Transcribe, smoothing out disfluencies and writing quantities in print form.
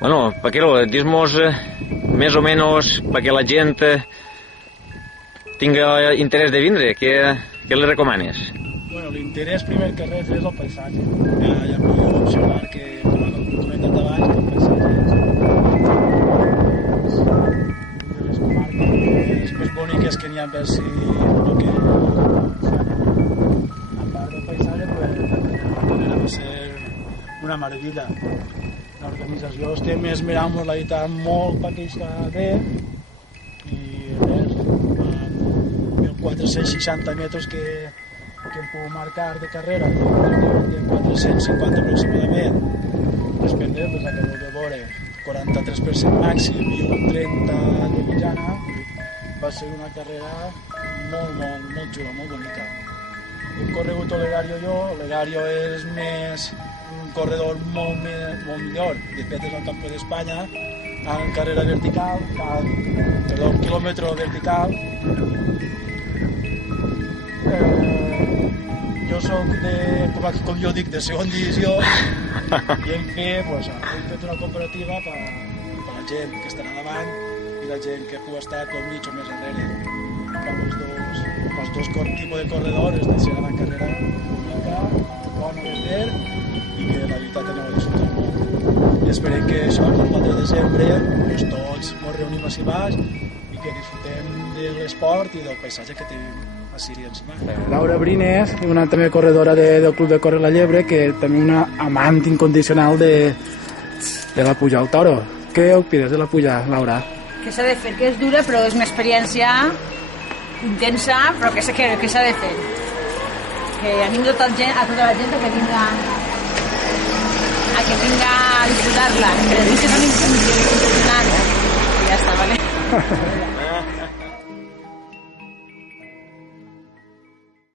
Bueno, Paquero, dis-nos més o menys perquè la gent tinga interès de vindre, què li recomanes? Bueno, l'interès primer que res és el paisatge. Ja podeu observar que, com he comentat abans, que el paisatge és de les comarques més boniques que n'hi ha per si el que a part del paisatge va ser una meravella. L'organització estem esmerant-nos la veritat molt perquè està bé i res, 1.460 metres que hem pogut marcar de carrera, de 450 aproximadament. Les pendents les acabeu de veure, 43% màxim i un 30 de mitjana. Va ser una carrera molt xula, molt bonica. He corregut l'Elegario jo, l'Elegario és un corredor molt millor. De fet, és el campió d'Espanya en carrera vertical, un quilòmetre vertical. Jo soc, com jo dic, de segona divisió i hem fet una comparativa per la gent que estarà davant i la gent que pugui estar com mig o més enrere. Els dos tipus de corredors deixaran la carrera bonica, bona de ver i que la veritat aneu a disfrutar molt. I esperem que això, el 4 de desembre, tots ens reunim a baix i que disfrutem de l'esport i del paisatge que tenim a Síria encima. Laura Brines, una també corredora del Club de Córrer la Llebre, que també una amant incondicional de la puja al toro. Què opines de la puja, Laura? Que s'ha de fer, que és dura, però és una experiència intensa, però que s'ha de fer. Que animo a tota la gent que vinga a disfrutar-la, que les vistes són impressionants. I ja està, vale?